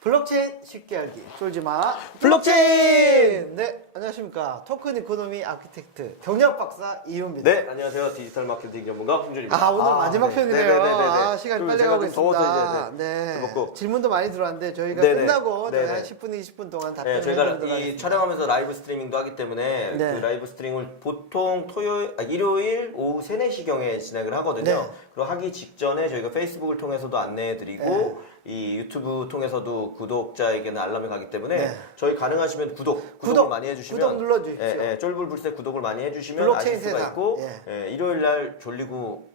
블록체인 쉽게 알기 쫄지마 블록체인! 네, 안녕하십니까. 토큰 이코노미 아키텍트 경영 박사 이윤입니다. 네, 안녕하세요. 디지털 마케팅 전문가 홍준입니다. 아, 오늘 마지막 네. 편이네요. 네네네네. 아, 시간이 빨리 제가 가고 좀 더워서 있습니다. 이제 네. 먹고. 질문도 많이 들어왔는데 저희가 네네. 끝나고 저희 네네. 한 10분, 20분 동안 네, 답변을 저희가 해보도록 이 하겠습니다. 촬영하면서 라이브 스트리밍도 하기 때문에 네. 그 라이브 스트리밍을 보통 일요일 오후 3, 4시경에 진행을 하거든요. 네. 그리고 하기 직전에 저희가 페이스북을 통해서도 안내해드리고 네. 이 유튜브 통해서도 구독자에게는 알람이 가기 때문에 네. 저희 가능하시면 구독을 많이 해주시면 구독 눌러주십시오. 예, 쫄불불새 구독을 많이 해주시면 블록체인 아실 수가 세상. 있고 예. 일요일 날 졸리고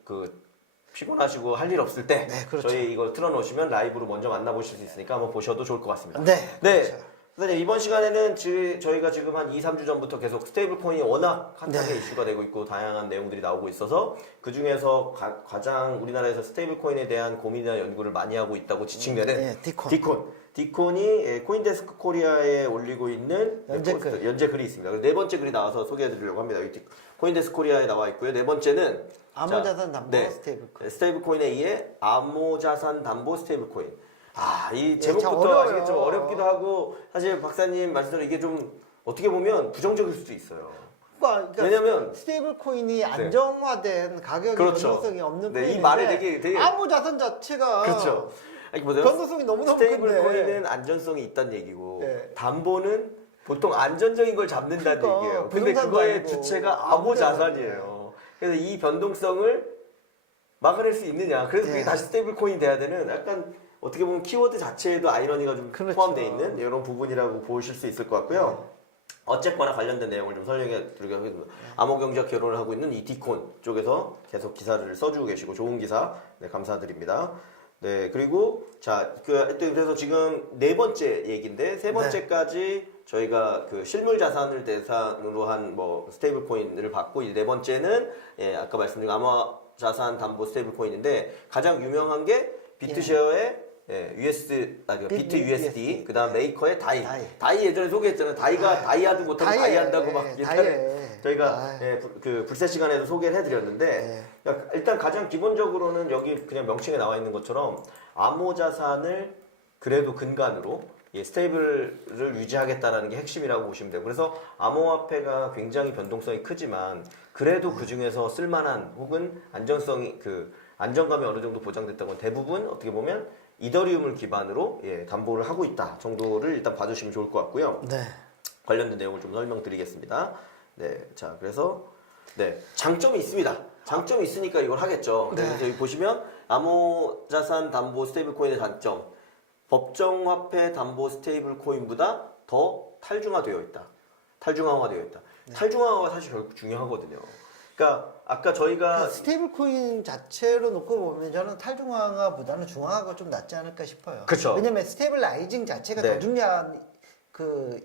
피곤하시고 할 일 없을 때 네, 그렇죠. 저희 이걸 틀어놓으시면 라이브로 먼저 만나보실 수 있으니까 한번 보셔도 좋을 것 같습니다. 네, 그렇죠. 선생님 이번 시간에는 저희가 지금 한 2, 3주 전부터 계속 스테이블 코인이 워낙 핫하게 네. 이슈가 되고 있고 다양한 내용들이 나오고 있어서 그 중에서 가장 우리나라에서 스테이블 코인에 대한 고민이나 연구를 많이 하고 있다고 지칭되는 네, 디콘. 디콘이 코인데스크 코리아에 올리고 있는 연재 글이 있습니다. 그래서 네 번째 글이 나와서 소개해드리려고 합니다. 코인데스크 코리아에 나와 있고요. 네 번째는 암호자산 담보 스테이블 코인. 스테이블 코인에 의해 암호자산 담보 스테이블 코인. 이 참 제목부터 어려워요. 아시겠죠? 어렵기도 하고 사실 박사님 말씀대로 이게 좀 어떻게 보면 부정적일 수도 있어요. 그러니까 왜냐면 스테이블 코인이 안정화된 가격의 그렇죠. 변동성이 없는 네, 이 코인인데 말이 되게 암호 자산 자체가 그렇죠. 아니, 보세요. 변동성이 너무너무 스테이블 큰데. 코인은 안전성이 있다는 얘기고 네. 담보는 보통 안전적인 걸 잡는다는 그러니까, 얘기예요. 근데 부동산도 그거의 아니고 주체가 암호 아무데나 자산이에요. 그래서 이 변동성을 막아낼 수 있느냐. 그래서 그게 네. 다시 스테이블 코인 돼야 되는 약간 어떻게 보면 키워드 자체에도 아이러니가 좀 그렇죠. 포함되어 있는 이런 부분이라고 보실 수 있을 것 같고요. 어쨌거나 관련된 내용을 좀 설명해 드리도록 하겠습니다. 암호경제와 결혼을 하고 있는 이 디콘 쪽에서 계속 기사를 써주고 계시고 좋은 기사 감사드립니다. 네, 그리고 그래서 지금 네 번째 얘기인데 세 번째까지 저희가 실물 자산을 대상으로 한 스테이블 코인을 받고 네 번째는 아까 말씀드린 암호 자산 담보 스테이블 코인인데 가장 유명한 게 비트쉐어의 비트 USD, 그다음 메이커의 다이 예전에 소개했잖아요. 다이가 다이아도 못하고 다이한다고 막 옛날에 저희가 불새 시간에도 소개를 해드렸는데 일단 가장 기본적으로는 여기 그냥 명칭에 나와 있는 것처럼 암호 자산을 그래도 근간으로 스테이블을 유지하겠다라는 게 핵심이라고 보시면 돼요. 그래서 암호화폐가 굉장히 변동성이 크지만 그래도 그 중에서 쓸만한 혹은 안정감이 어느 정도 보장됐다고 하면 대부분 어떻게 보면 이더리움을 기반으로 담보를 하고 있다 정도를 일단 봐주시면 좋을 것 같고요. 네. 관련된 내용을 좀 설명드리겠습니다. 네, 자 그래서 장점이 있습니다. 장점이 있으니까 이걸 하겠죠. 네. 그래서 여기 보시면 암호자산 담보 스테이블 코인의 단점, 법정화폐 담보 스테이블 코인보다 더 탈중화되어 있다. 탈중화되어 있다. 탈중화가 사실 결국 중요하거든요. 그러니까 아까 저희가 스테이블 코인 자체로 놓고 보면 저는 탈중화보다는 중화가 좀 낫지 않을까 싶어요. 그쵸. 왜냐면 스테이블라이징 자체가 네. 더 중요한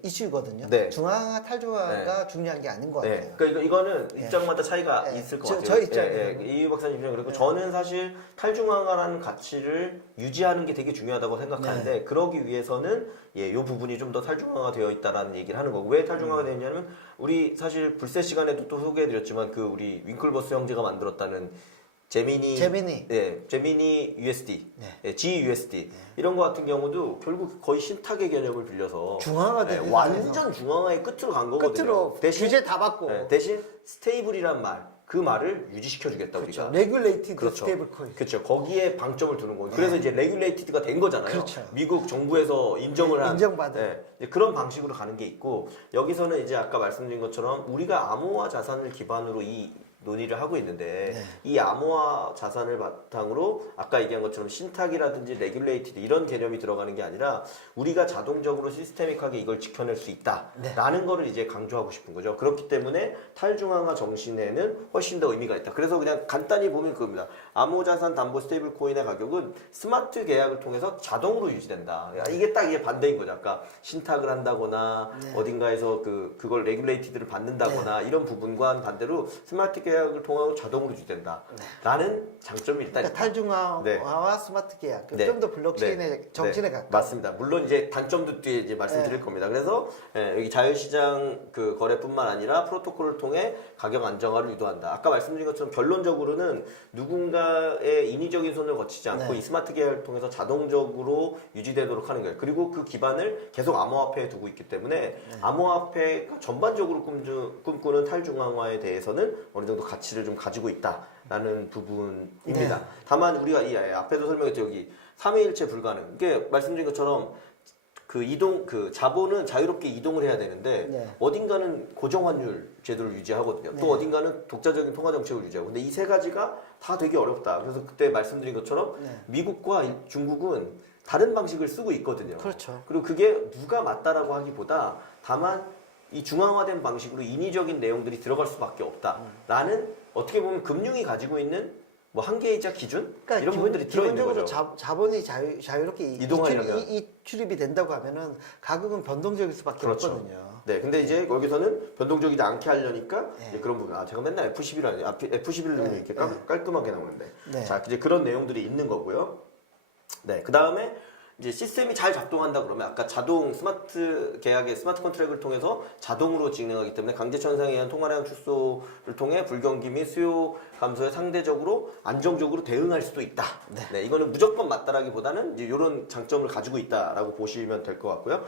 이슈거든요. 네. 중화가 탈중화가 중요한 게 아닌 것 같아요. 그러니까 이거는 입장마다 차이가 있을 것 같아요. 저 입장에서는. 이 박사님 입장 그리고 저는 사실 탈중화라는 가치를 유지하는 게 되게 중요하다고 생각하는데 그러기 위해서는 이 부분이 좀 더 탈중화가 되어 있다라는 얘기를 하는 거고 왜 탈중화가 되어 있냐면 우리 사실 불새 시간에도 또 소개해드렸지만 우리 윙클버스 형제가 만들었다는 제미니 USD, GUSD 이런 거 같은 경우도 결국 거의 신탁의 개념을 빌려서 중화가 되는 완전 중화의 끝으로 간 거거든요. 끝으로 대신 규제 다 받고 대신 스테이블이란 그 말을 유지시켜 주겠다 그렇죠. 우리가. 레귤레이티드 스테이블 코인. 그렇죠. 거기에 방점을 두는 거예요. 그래서 이제 레귤레이티드가 된 거잖아요. 그렇죠. 미국 정부에서 인정을 한 인정받은. 이제 그런 방식으로 가는 게 있고 여기서는 이제 아까 말씀드린 것처럼 우리가 암호화 자산을 기반으로 이 논의를 하고 있는데 이 암호화 자산을 바탕으로 아까 얘기한 것처럼 신탁이라든지 레귤레이티드 이런 개념이 들어가는 게 아니라 우리가 자동적으로 시스테믹하게 이걸 지켜낼 수 있다라는 거를 이제 강조하고 싶은 거죠. 그렇기 때문에 탈중앙화 정신에는 훨씬 더 의미가 있다. 그래서 그냥 간단히 보면 그겁니다. 암호자산 담보 스테이블 코인의 가격은 스마트 계약을 통해서 자동으로 유지된다. 이게 딱 이게 반대인 거죠. 아까 신탁을 한다거나 어딘가에서 그걸 레귤레이티드를 받는다거나 이런 부분과는 반대로 스마트 계약을 통하고 자동으로 유지된다. 라는 장점이 일단 그러니까 있다. 탈중앙화와 스마트 계약, 네. 좀 더 블록체인의 네. 정신에 네. 가까운. 맞습니다. 물론 이제 단점도 뒤에 이제 말씀드릴 겁니다. 그래서 여기 자유시장 그 거래뿐만 아니라 프로토콜을 통해 가격 안정화를 유도한다. 아까 말씀드린 것처럼 결론적으로는 누군가의 인위적인 손을 거치지 않고 네. 이 스마트 계약을 통해서 자동적으로 유지되도록 하는 거예요. 그리고 그 기반을 계속 암호화폐에 두고 있기 때문에 암호화폐가 전반적으로 꿈꾸는 탈중앙화에 대해서는 어느 정도 가치를 좀 가지고 있다라는 부분입니다. 네. 다만 우리가 이 앞에도 설명했죠. 여기 삼위일체 불가능. 이게 말씀드린 것처럼 그 자본은 자유롭게 이동을 해야 되는데 네. 어딘가는 고정환율 제도를 유지하거든요. 또 네. 어딘가는 독자적인 통화 정책을 유지하고. 근데 이 세 가지가 다 되게 어렵다. 그래서 그때 말씀드린 것처럼 네. 미국과 중국은 다른 방식을 쓰고 있거든요. 그렇죠. 그리고 그게 누가 맞다라고 하기보다 다만 이 중앙화된 방식으로 인위적인 내용들이 들어갈 수밖에 없다라는 어떻게 보면 금융이 가지고 있는 뭐 한계이자 기준 그러니까 이런 부분들이 들어있는 기본적으로 거죠. 자본이 자유롭게 이동하려면. 이출입이 된다고 하면은 가격은 변동적일 수밖에 그렇죠. 없거든요. 네, 근데 이제 여기서는 변동적이지 않게 하려니까 네. 이제 그런 부분. 제가 맨날 F11을 F11을 누르면 이렇게 깔끔하게 나오는데. 네. 자, 이제 그런 내용들이 있는 거고요. 네, 그 다음에 이제 시스템이 잘 작동한다 그러면 아까 자동 스마트 계약의 스마트 컨트랙을 통해서 자동으로 진행하기 때문에 강제천상에 의한 통화량 축소를 통해 불경기 및 수요 감소에 상대적으로 안정적으로 대응할 수도 있다. 네, 이거는 무조건 맞다라기보다는 이제 이런 장점을 가지고 있다라고 보시면 될 것 같고요.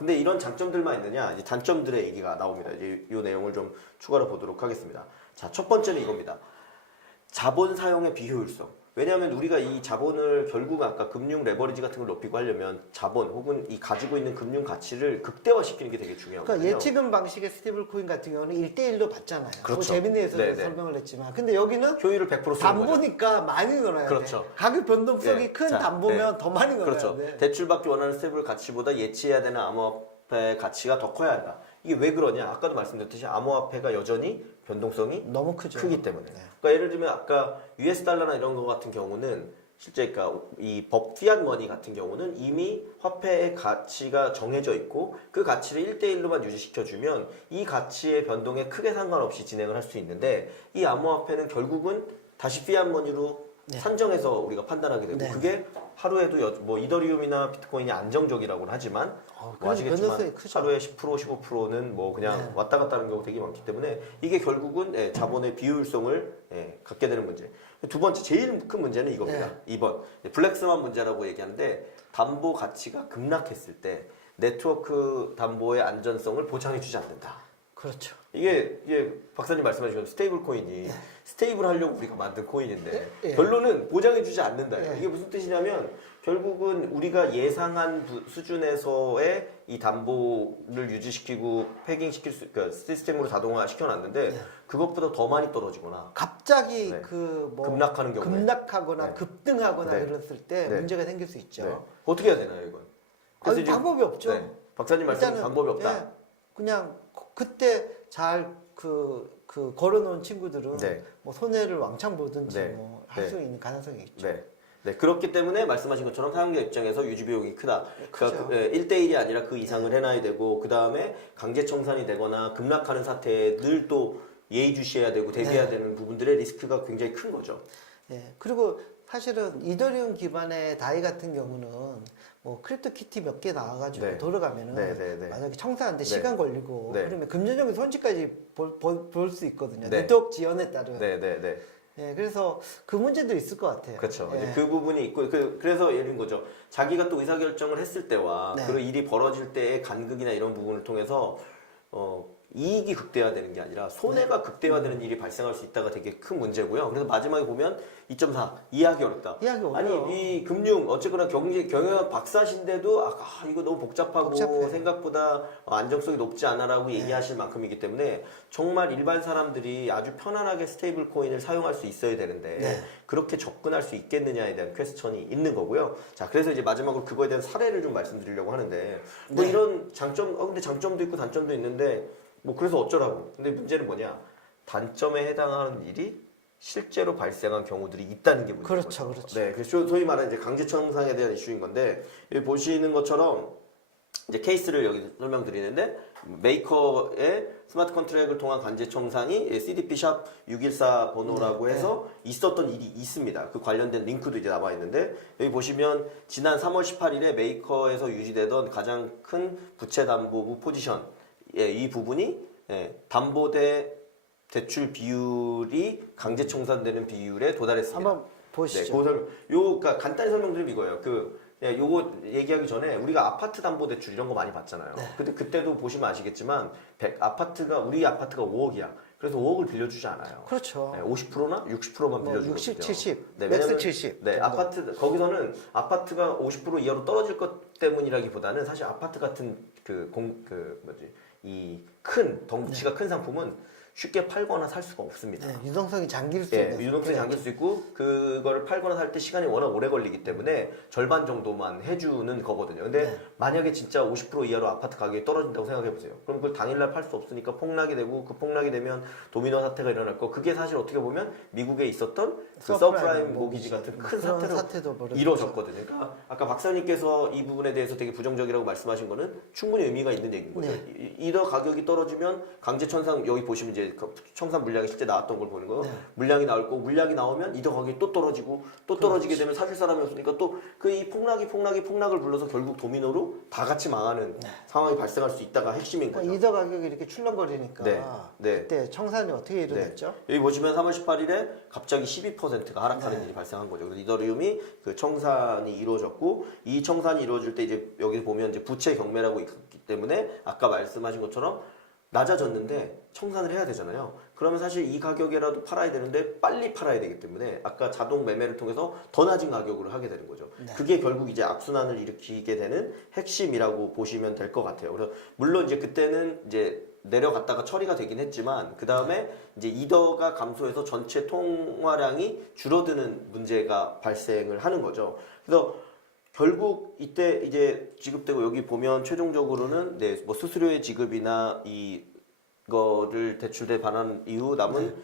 근데 이런 장점들만 있느냐? 이제 단점들의 얘기가 나옵니다. 이제 이 내용을 좀 추가로 보도록 하겠습니다. 자, 첫 번째는 이겁니다. 자본 사용의 비효율성. 왜냐하면 우리가 이 자본을 결국 아까 금융 레버리지 같은 걸 높이고 하려면 자본 혹은 이 가지고 있는 금융 가치를 극대화시키는 게 되게 중요하거든요. 그러니까 예치금 방식의 스테이블 코인 같은 경우는 1대1로 받잖아요. 그렇죠. 재밌네에서 네네. 설명을 했지만 근데 여기는 효율을 100% 쓰는 거죠. 담보니까 많이 넣어야 그렇죠. 돼. 가격 변동성이 네. 큰 자, 담보면 네. 더 많이 넣어야 그렇죠. 돼. 대출받기 원하는 스테이블 가치보다 예치해야 되는 암호화폐 가치가 더 커야 한다. 이게 왜 그러냐? 아까도 말씀드렸듯이 암호화폐가 여전히 변동성이 너무 크죠. 크기 때문에. 네. 그러니까 예를 들면 아까 US 달러나 이런 거 같은 경우는 실제 그러니까 이 법 피앗 머니 같은 경우는 이미 화폐의 가치가 정해져 있고 그 가치를 1대1로만 유지시켜 주면 이 가치의 변동에 크게 상관없이 진행을 할 수 있는데 이 암호화폐는 결국은 다시 피앗 머니로 산정해서 우리가 판단하게 되고 네. 그게 하루에도 뭐 이더리움이나 비트코인이 안정적이라고는 하지만 뭐 그래도 아시겠지만 변동성이 크죠. 하루에 10% 15%는 뭐 그냥 네. 왔다 갔다 하는 경우가 되게 많기 때문에 이게 결국은 자본의 비효율성을 갖게 되는 문제. 두 번째 제일 큰 문제는 이겁니다. 2번 블랙스완 문제라고 얘기하는데 담보 가치가 급락했을 때 네트워크 담보의 안전성을 보장해주지 않는다. 그렇죠. 이게 박사님 말씀하신 스테이블 코인이 스테이블 하려고 우리가 만든 코인인데 예. 결론은 보장해주지 않는다. 예. 이게 무슨 뜻이냐면 결국은 우리가 예상한 수준에서의 이 담보를 유지시키고 패깅시킬 수, 그러니까 시스템으로 자동화 시켜놨는데 그것보다 더 많이 떨어지거나 갑자기 네. 뭐 급락하는 경우에 급락하거나 네. 급등하거나 네. 그랬을 때 네. 문제가 생길 수 있죠. 네. 어떻게 해야 되나요, 이건? 그래서 아니, 이제- 방법이 없죠. 네. 박사님 말씀 방법이 없다. 예, 그냥 그때 잘 걸어놓은 친구들은 네. 뭐 손해를 왕창 보든지 네. 뭐 할 네. 수 있는 가능성이 있죠. 네. 네, 그렇기 때문에 말씀하신 것처럼 사용자 입장에서 유지 비용이 크다. 크죠. 그러니까 1대1이 아니라 그 이상을 해놔야 되고 그 다음에 강제 청산이 되거나 급락하는 사태에 늘 또 예의주시해야 되고 대비해야 되는 부분들의 리스크가 굉장히 큰 거죠. 예, 그리고 사실은 이더리움 기반의 다이 같은 경우는 뭐 크립토 키티 몇 개 나와가지고 네. 돌아가면은 네, 네, 네. 만약에 청산하는데 네. 시간 걸리고 네. 그러면 금전적인 손실까지 볼 수 있거든요. 네. 네트워크 지연에 따른. 네, 네, 네. 예, 그래서 그 문제도 있을 것 같아요. 그렇죠. 예. 이제 그 부분이 있고 그래서 예를 든 거죠. 자기가 또 의사 결정을 했을 때와 네. 그 일이 벌어질 때의 간극이나 이런 부분을 통해서 이익이 극대화되는 게 아니라 손해가 극대화되는 일이 발생할 수 있다가 되게 큰 문제고요. 그래서 마지막에 보면 2.4 이해하기 어렵다. 이해하기 어려워. 아니 이 금융 어쨌거나 경영학 박사신데도 이거 너무 복잡하고 복잡해. 생각보다 안정성이 높지 않아라고 네. 얘기하실 만큼이기 때문에 정말 일반 사람들이 아주 편안하게 스테이블 코인을 사용할 수 있어야 되는데 네. 그렇게 접근할 수 있겠느냐에 대한 퀘스천이 있는 거고요. 자, 그래서 이제 마지막으로 그거에 대한 사례를 좀 말씀드리려고 하는데 뭐 네. 이런 장점, 근데 장점도 있고 단점도 있는데 뭐 그래서 어쩌라고. 근데 문제는 뭐냐? 단점에 해당하는 일이 실제로 발생한 경우들이 있다는 게 문제인 그렇죠, 거죠. 그렇죠. 네, 그래서 소위 말하는 이제 강제청산에 대한 이슈인 건데 여기 보시는 것처럼 이제 케이스를 여기 설명드리는데 메이커의 스마트 컨트랙을 통한 관제 청산이 CDP 샵 614 번호라고 해서 있었던 일이 있습니다. 그 관련된 링크도 이제 나와 있는데 여기 보시면 지난 3월 18일에 메이커에서 유지되던 가장 큰 부채 담보부 포지션 이 부분이 담보 대 대출 비율이 강제 청산되는 비율에 도달했습니다. 한번 보시죠. 그러니까 간단히 설명드리면 이거예요. 요거 얘기하기 전에 우리가 아파트 담보 대출 이런 거 많이 받잖아요. 근데 그때도 보시면 아시겠지만 우리 아파트가 5억이야. 그래서 5억을 빌려주지 않아요. 그렇죠. 50%나 60%만 빌려주거든요. 60, 70, 네, 맥스 왜냐면 70. 네, 거기서는 아파트가 50% 이하로 떨어질 것 때문이라기보다는 사실 아파트 같은 이 큰 덩치가 큰 상품은 쉽게 팔거나 살 수가 없습니다. 유동성이 잠길 수 예, 있는. 유동성이 잠길 수 있고 그거를 팔거나 살 때 시간이 워낙 오래 걸리기 때문에 절반 정도만 해주는 거거든요. 근데 만약에 진짜 50% 이하로 아파트 가격이 떨어진다고 생각해 보세요. 그럼 그걸 당일날 팔 수 없으니까 폭락이 되고 그 폭락이 되면 도미노 사태가 일어날 거. 그게 사실 어떻게 보면 미국에 있었던 그 서프라임 모기지 같은 큰 사태로 이루어졌거든요. 그러니까 아까 박사님께서 이 부분에 대해서 되게 부정적이라고 말씀하신 거는 충분히 의미가 있는 얘기인 거죠. 이더 가격이 떨어지면 강제 청산 여기 보시면 이제 청산 물량이 실제 나왔던 걸 보는 거예요. 물량이 나올 거고 물량이 나오면 이더 가격이 또 떨어지고 또 떨어지게 되면 사줄 사람이 없으니까 또 그 이 폭락을 불러서 결국 도미노로 다 같이 망하는 상황이 발생할 수 있다가 핵심인 거죠. 이더 가격이 이렇게 출렁거리니까 그때 청산이 어떻게 일어났죠? 여기 보시면 3월 18일에 갑자기 12%가 하락하는 일이 발생한 거죠. 그래서 이더리움이 그 청산이 이루어졌고 이 청산이 이루어질 때 이제 여기 보면 이제 부채 경매라고 있기 때문에 아까 말씀하신 것처럼 낮아졌는데 청산을 해야 되잖아요. 그러면 사실 이 가격에라도 팔아야 되는데 빨리 팔아야 되기 때문에 아까 자동 매매를 통해서 더 낮은 가격으로 하게 되는 거죠. 그게 결국 이제 악순환을 일으키게 되는 핵심이라고 보시면 될 것 같아요. 그래서 물론 이제 그때는 이제 내려갔다가 처리가 되긴 했지만 그 다음에 이제 이더가 감소해서 전체 통화량이 줄어드는 문제가 발생을 하는 거죠. 그래서 결국 이때 이제 지급되고 여기 보면 최종적으로는 뭐 수수료의 지급이나 이거를 대출대 반환 이후 남은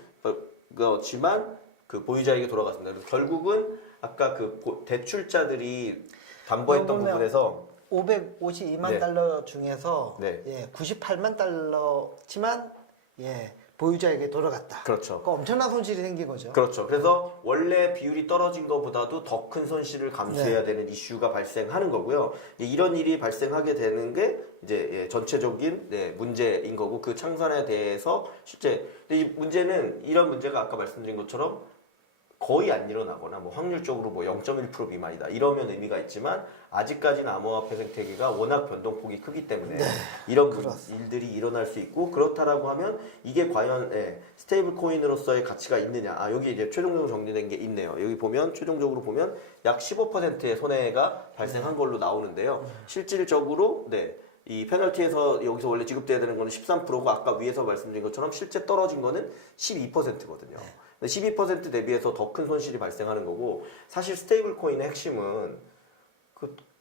거지만 그 보유자에게 돌아갔습니다. 그래서 결국은 아까 그 대출자들이 담보했던 부분에서 552만 달러 중에서 98만 달러지만 보유자에게 돌아갔다. 그렇죠. 그러니까 엄청난 손실이 생긴 거죠. 그렇죠. 그래서 원래 비율이 떨어진 것보다도 더 큰 손실을 감수해야 되는 이슈가 발생하는 거고요. 이런 일이 발생하게 되는 게 이제 전체적인 문제인 거고 그 청산에 대해서 실제 근데 이 문제는 이런 문제가 아까 말씀드린 것처럼 거의 안 일어나거나 뭐 확률적으로 뭐 0.1% 미만이다 이러면 의미가 있지만 아직까지는 암호화폐 생태계가 워낙 변동폭이 크기 때문에 이런 일들이 일어날 수 있고 그렇다라고 하면 이게 과연 스테이블 코인으로서의 가치가 있느냐 여기 이제 최종적으로 정리된 게 있네요. 여기 보면 최종적으로 보면 약 15%의 손해가 발생한 걸로 나오는데요. 실질적으로 이 페널티에서 여기서 원래 지급돼야 되는 거는 13%고 아까 위에서 말씀드린 것처럼 실제 떨어진 거는 12%거든요. 12% 대비해서 더 큰 손실이 발생하는 거고 사실 스테이블 코인의 핵심은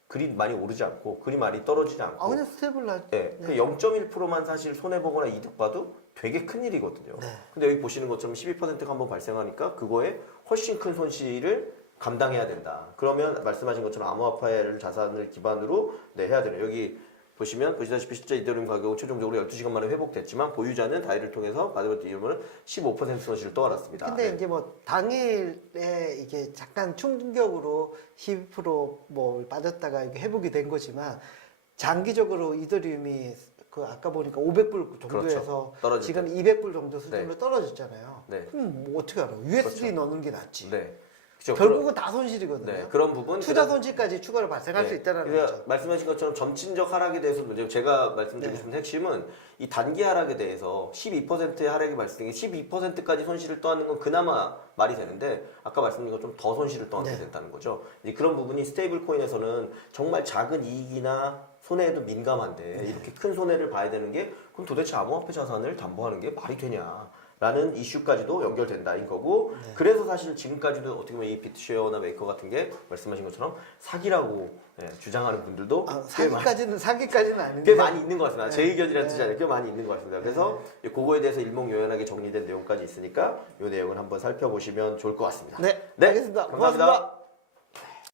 그리 많이 오르지 않고 그리 많이 떨어지지 않고 그냥 스테이블 그 0.1%만 사실 손해보거나 이득 봐도 되게 큰 일이거든요. 근데 여기 보시는 것처럼 12%가 한번 발생하니까 그거에 훨씬 큰 손실을 감당해야 된다. 그러면 말씀하신 것처럼 암호화폐를 자산을 기반으로 해야 되는 여기 보시다시피 실제 이더리움 가격은 최종적으로 12시간 만에 회복됐지만 보유자는 다이를 통해서 받아들였던 이유는 15% 손실을 또 알았습니다. 근데 이제 뭐 당일에 이게 잠깐 충격으로 12%뭐 빠졌다가 이게 회복이 된 거지만 장기적으로 이더리움이 그 아까 보니까 500불 정도에서 지금 200불 정도 수준으로 떨어졌잖아요. 그럼 뭐 어떻게 알아? USD 넣는 게 낫지. 그렇죠. 결국은 다 손실이거든요. 그런 부분 투자 손실까지 추가로 발생할 수 있다는 거죠. 말씀하신 것처럼 점진적 하락에 대해서 문제 제가 말씀드리고 싶은 핵심은 이 단기 하락에 대해서 12%의 하락이 발생해 12%까지 손실을 떠안는 건 그나마 말이 되는데 아까 말씀드린 것처럼 더 손실을 떠안게 된다는 거죠. 이제 그런 부분이 스테이블 코인에서는 정말 작은 이익이나 손해에도 민감한데 이렇게 큰 손해를 봐야 되는 게 그럼 도대체 암호화폐 자산을 담보하는 게 말이 되냐? 라는 이슈까지도 연결된다인 거고 그래서 사실 지금까지도 어떻게 보면 이 비트쉐어나 메이커 같은 게 말씀하신 것처럼 사기라고 주장하는 분들도 사기까지는 아닌데 꽤 많이 있는 것 같습니다. 제 의견이라는 뜻이 아니라 꽤 많이 있는 것 같습니다. 그래서 그거에 대해서 일목요연하게 정리된 내용까지 있으니까 이 내용을 한번 살펴보시면 좋을 것 같습니다. 알겠습니다. 고맙습니다.